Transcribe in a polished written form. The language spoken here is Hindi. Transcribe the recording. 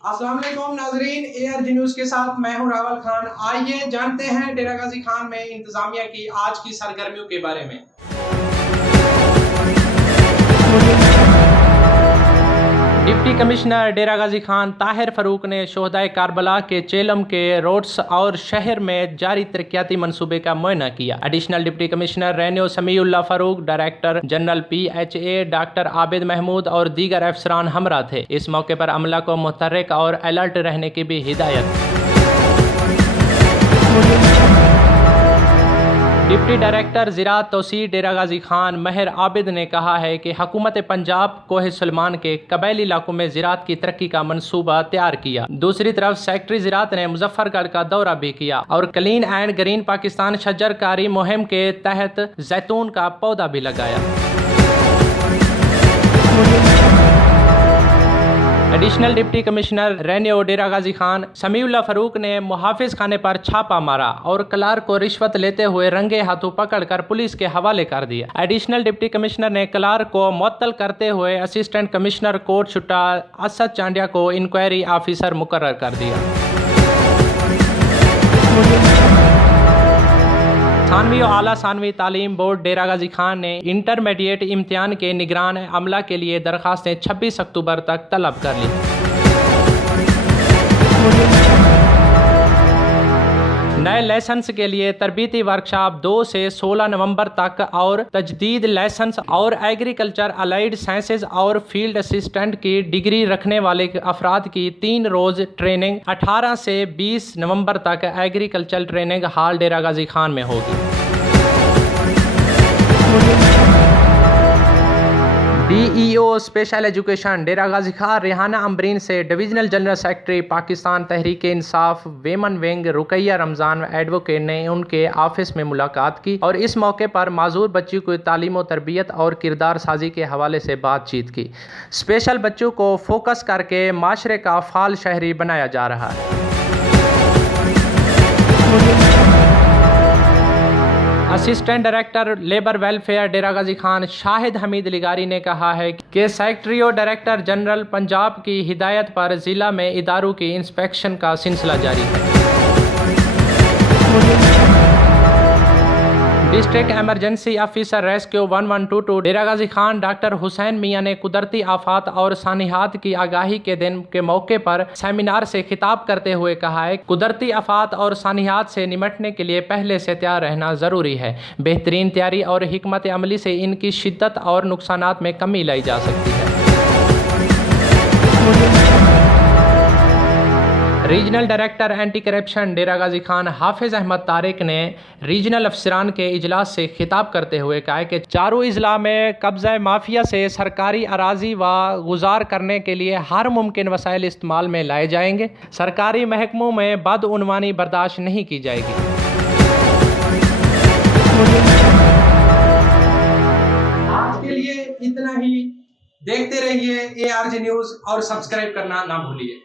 अस्सलाम वालेकुम नाजरीन, ARG न्यूज़ के साथ मैं हूं रावल खान। आइए जानते हैं डेरा गाजी खान में इंतजामिया की आज की सरगर्मियों के बारे में। डिप्टी कमिश्नर डेरा गाजी खान ताहिर फरूक ने शोहदाए कारबला के चेलम के रोड्स और शहर में जारी तरक्याती मंसूबे का मुआयना किया। Additional deputy commissioner revenue Samiullah Farooq, director general PHA doctor Abid Mahmood और दीगर अफसरान हमरा थे। इस मौके पर अमला को मुतहर्रिक और अलर्ट रहने की भी हिदायत। डिप्टी डायरेक्टर ज़राअत तौसीर डेरा गाजी खान महर आबिद ने कहा है कि हुकूमत पंजाब कोह सलमान के कबायली इलाकों में ज़राअत की तरक्की का मंसूबा तैयार किया। दूसरी तरफ सेक्रेटरी ज़राअत ने मुजफ्फरगढ़ का दौरा भी किया और क्लीन एंड ग्रीन पाकिस्तान शजरकारी मुहिम के तहत जैतून का पौधा भी लगाया। एडिशनल डिप्टी कमिश्नर रेन्यू डेरा गाजी खान समीउल्लाह फारूक ने मुहाफिज खाने पर छापा मारा और क्लार्क को रिश्वत लेते हुए रंगे हाथों पकड़कर पुलिस के हवाले कर दिया। एडिशनल डिप्टी कमिश्नर ने क्लार्क को मुअत्तल करते हुए असिस्टेंट कमिश्नर कोर्ट छुट्टा असद चांडिया को इंक्वायरी ऑफिसर मुकर्रर कर दिया। थानवी और आला सानवी तालीम बोर्ड डेरा गाजी खान ने इंटरमीडिएट इम्तिहान के निगरान अमला के लिए दरखास्तें 26 अक्टूबर तक तलब कर ली। नए लाइसेंस के लिए तरबीती वर्कशॉप 2 से 16 नवंबर तक और तजदीद लाइसेंस और एग्रीकल्चर अलाइड साइंसेज और फील्ड असिस्टेंट की डिग्री रखने वाले अफराद की 3 रोज़ ट्रेनिंग 18 से 20 नवंबर तक एग्रीकल्चर ट्रेनिंग हॉल डेरा गाजी खान में होगी। DEO स्पेशल एजुकेशन डेरा गाजी खान रेहाना अम्बरीन से divisional general secretary Pakistan Tehreek Insaf वेमन wing Ruqaiya Ramzan advocate ने उनके ऑफिस में मुलाकात की और इस मौके पर माजूर बच्चों को तालीम और तरबियत और किरदार साजी के हवाले से बातचीत की। स्पेशल बच्चों को फोकस करके माशरे का फाल शहरी बनाया जा रहा है। असिस्टेंट डायरेक्टर लेबर वेलफेयर डेरा गाजी खान शाहिद हमीद लिगारी ने कहा है कि सेक्रेटरी और डायरेक्टर जनरल पंजाब की हिदायत पर ज़िला में इदारों की इंस्पेक्शन का सिलसिला जारी है। डिस्ट्रिक्ट एमरजेंसी ऑफिसर रेस्क्यू 1122 डेरा गाजी खान डॉक्टर हुसैन मियां ने कुदरती आफात और सानिहात की आगाही के दिन के मौके पर सेमिनार से खिताब करते हुए कहा है कुदरती आफात और सानिहात से निपटने के लिए पहले से तैयार रहना ज़रूरी है। बेहतरीन तैयारी और हिकमत अमली से इनकी शिद्दत और नुकसानात में कमी लाई जा सकती है। रीजनल डायरेक्टर एंटी करप्शन डेरा गाजी खान हाफिज अहमद तारिक ने रीजनल अफसरान के इजलास से खिताब करते हुए कहा कि चारों अजला में कब्ज़ा माफिया से सरकारी अराजी व गुजार करने के लिए हर मुमकिन वसाइल इस्तेमाल में लाए जाएंगे। सरकारी महकमों में बदउनवानी बर्दाश्त नहीं की जाएगी। आज के लिए इतना ही। देखते रहिए ARG न्यूज़ और सब्सक्राइब करना ना भूलिए।